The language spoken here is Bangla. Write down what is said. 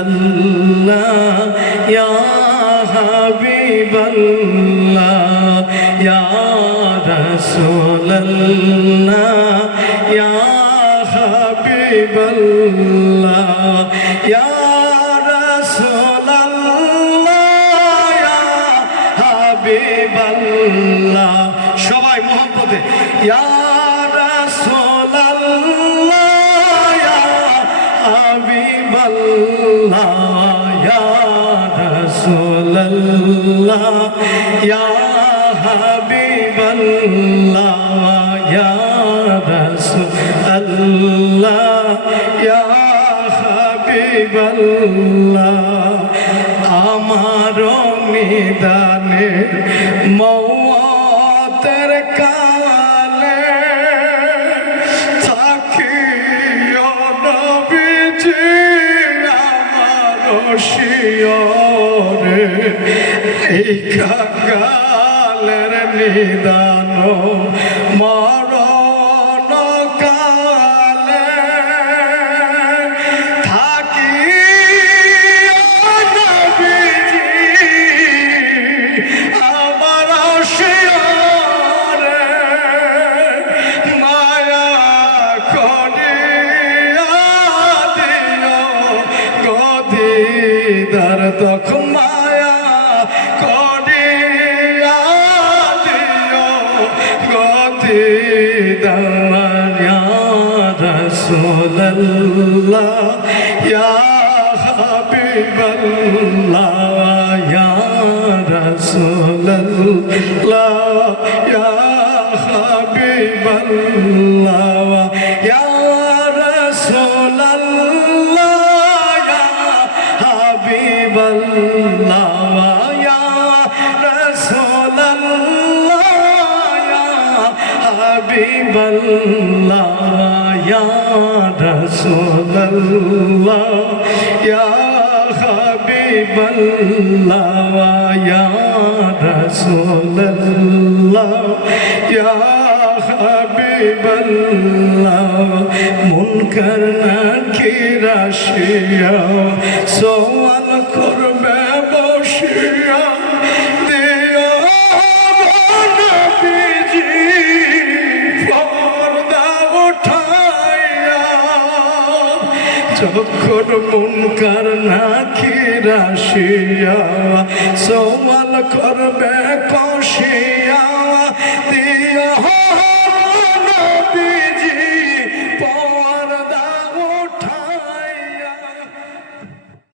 আল্লাহ ইয়া হাবিবাল্লাহ ইয়া রাসূলাল্লাহ ইয়া হাবিবাল্লাহ ইয়া রাসূলাল্লাহ ইয়া হাবিবাল্লাহ। সবাই মোহাম্মদে ইয়া রাসূলাল্লাহ ইয়া হাবিবাল্লাহ ইয়া রাসূলাল্লাহ ইয়া হাবিবাল্লাহ আমার নিদানে মৌতের কালে থাকিও নবীজি। শিয়রে এই কাকালের নিদান মরণ গদিদার তখ মায়া করিয়া দিও গদিদার ইয়া রাসূলুল্লাহ। ইয়া হাবিবাল্লাহ, ইয়া রাসূলুল্লাহ, ইয়া হাবিবাল্লাহ, ইয়া রাসূলুল্লাহ, ইয়া হাবিবাল্লাহ, মুনকার নাকির আসিয়া সওয়াল করবে বসিয়া যখন মুনকার নাকি রাশিয়া সওয়াল করবে কষিয়া